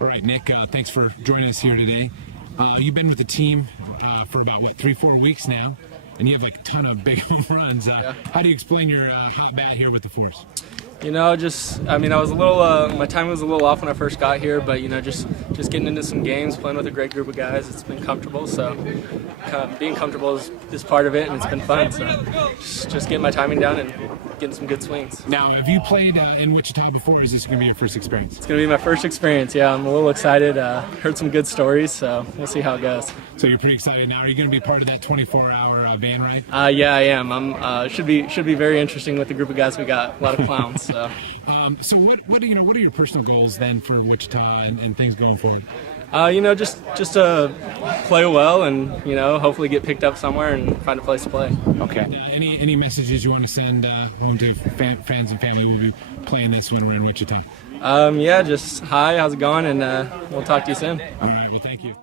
All right, Nick, thanks for joining us here today. You've been with the team for about, 3-4 weeks now, and you have like a ton of big home runs. How do you explain your hot bat here with the Force? I was a little, my timing was a little off when I first got here, but, just getting into some games, playing with a great group of guys, it's been comfortable. So being comfortable is part of it, and it's been fun. So just getting my timing down and getting some good swings. Now, have you played in Wichita before, or is this going to be your first experience? It's going to be my first experience, yeah. I'm a little excited. Heard some good stories, so we'll see how it goes. So you're pretty excited now. Are you going to be part of that 24-hour van ride? Yeah, I am. Should be very interesting with the group of guys we got. A lot of clowns. So, what are your personal goals then for Wichita and things going forward? Just to play well and hopefully get picked up somewhere and find a place to play. Okay. Any messages you want to send home to fans and family who will be playing this winter in Wichita? Just hi, how's it going? And we'll talk to you soon. All right, thank you.